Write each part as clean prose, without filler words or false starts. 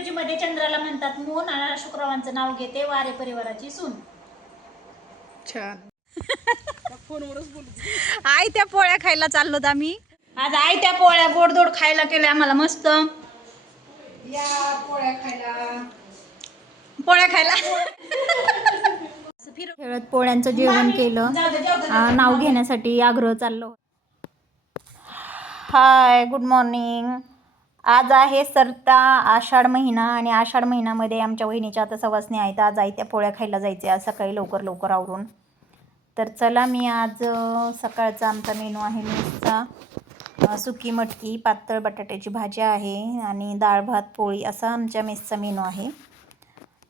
इंग्रजीमध्ये चंद्राला म्हणतात मून आणि शुक्रवारांचं नाव घेते वारे परिवाराची सून. छान. आई त्या पोळ्या खायला चाललोत आम्ही. आज आई त्या पोळ्या गोडधोड खायला केल्या आम्हाला मस्त. या पोळ्या खायला. पोळ्या खायला खेळत पोळ्यांचं जेवण केलं. नाव घेण्यासाठी आग्रह चाललो. हाय, गुड मॉर्निंग. आज आहे सरता आषाढ महिना आणि आषाढ महिन्यामध्ये आमच्या वहिनीच्या आता सवासणी आहेत. आज आई त्या पोळ्या खायला जायचे आज सकाळी लवकर लवकर आवरून. तर चला, मी आज सकाळचा आमचा मेनू आहे मेसचा सुकी मटकी, पातळ बटाट्याची भाजी आहे आणि डाळ भात पोळी असा आमच्या मेसचा मेनू आहे.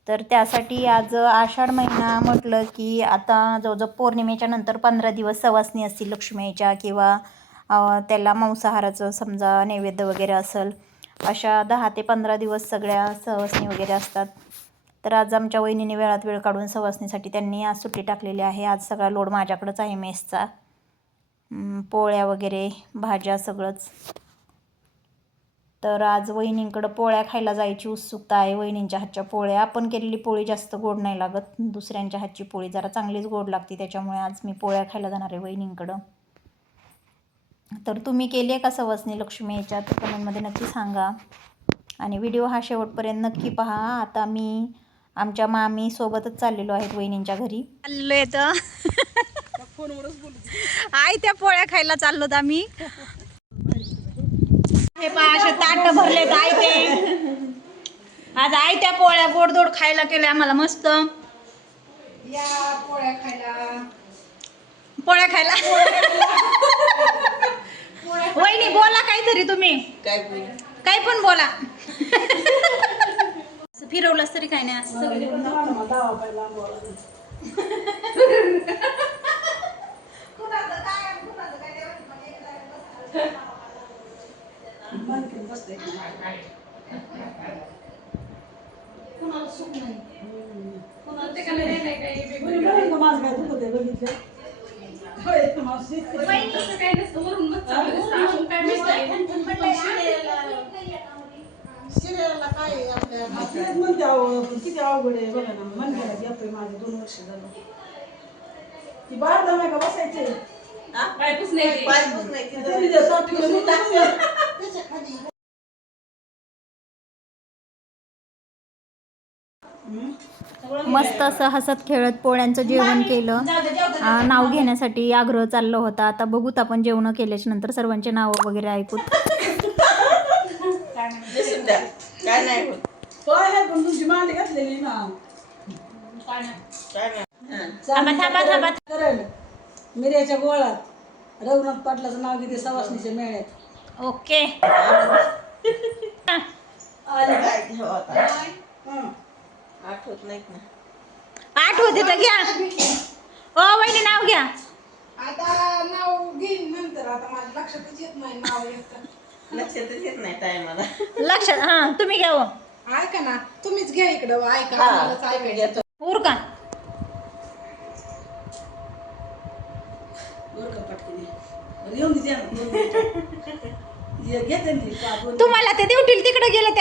तर त्यासाठी आज आषाढ महिना म्हटलं की आता जवळजवळ पौर्णिमेच्या नंतर 15 दिवस सवासणी असतील लक्ष्मीच्या, किंवा त्याला मांसाहाराचं समजा नैवेद्य वगैरे असेल, अशा 10 ते 15 दिवस सगळ्या सवासणी वगैरे असतात. तर आज आमच्या वहिनीने वेळात वेळ काढून सवासणीसाठी त्यांनी आज सुट्टी टाकलेली आहे. आज सगळा लोड माझ्याकडंच आहे मेसचा, पोळ्या वगैरे भाज्या सगळंच. तर आज वहिनींकडं पोळ्या खायला जायची उत्सुकता आहे. वहिनींच्या हातच्या पोळ्या, आपण केलेली पोळी जास्त गोड नाही लागत, दुसऱ्यांच्या हातची पोळी जरा चांगलीच गोड लागते, त्याच्यामुळे आज मी पोळ्या खायला जाणार आहे वहिनींकडं. तर तुम्ही केली आहे का सवासणी लक्ष्मीच्या, तर कमेंटमध्ये नक्की सांगा आणि व्हिडिओ हा शेवटपर्यंत नक्की पहा. आता मी आमच्या मामी सोबतच चाललेलो आहेत वहिनींच्या घरी. चाललोय तर आई त्या पोळ्या खायला चाललोत आम्ही. हे पहा, असे ताट भरलेत आई ते. आज आई त्या पोळ्या गोडधोड खायला केल्या आम्हाला मस्त. या पोळ्या खायला. पोळ्या खायला वहिनी बोला काहीतरी, तुम्ही काय पण बोला. फिरवलंच तरी काय नाही असं शिरायला काय आपल्या म्हणते किती अवघड आहे बघा ना. म्हणते येतोय माझे 2 वर्ष झालं. ती बाहेर जाऊ नका बसायचे. मस्त असं हसत खेळत पोळ्यांचं जेवण केलं. नाव घेण्यासाठी आग्रह चालला होता. आता बघूत आपण जेवण केल्याच्या नंतर सर्वांचे नाव वगैरे ऐकूत. काय नाही होत. पण तुमची मांडी घातलेली ना. मिऱ्याच्या गोळात रघुनाथ पाटलाचं नाव घेते सवासणीच्या मेळ्यात. ओके. आठवत नाहीत ना. आठवते तर घ्या. ओ वहिनी नाव घ्या. आता नाव घेईन नंतर. आता माझ्या लक्षातच येत नाही नाव. लक्षातच येत नाही टायमाला. लक्षात, हा तुम्ही घ्या. ऐका ना, तुम्हीच घ्या इकडं. ऐका ऐकायचं उर का तुम्हाला ते देवतील तिकडे गेले ते.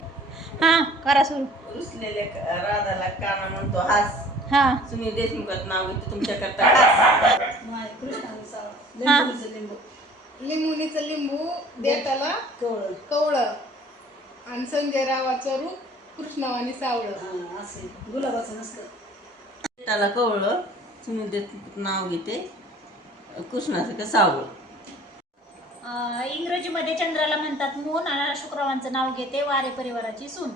हा करा सुरू. रुसलेल्या राधाला काना म्हणतो हास. हा सुनील देशमुखात नाव घेतो तुमच्याकरता हास. लिंबुनीचं लिंबू, देताला कवळं आणि संजय रावाचं रूप कृष्णवाणी सावळं. असे गुलाबाचं नसतं. त्याला कवळं, सुनील देशमुखात नाव घेते कृष्णाचं का सावळं. इंग्रजीमध्ये चंद्राला म्हणतात मून आणि शुक्रवारांचं नाव घेते वारे परिवाराची सून.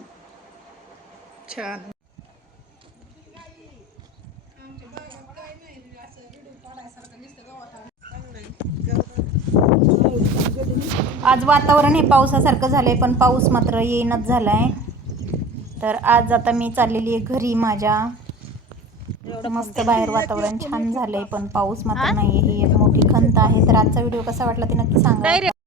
छान. आज वातावरण हे पावसासारखं झालंय, पण पाऊस मात्र येईनच झालाय. तर आज आता मी चाललेली आहे घरी माझ्या. मस्त बाहेर वातावरण छान झालंय, पण पाऊस मात्र नाही. ही एक मोठी खंत आहे. तर आजचा व्हिडिओ कसा वाटला ते नक्की सांगा.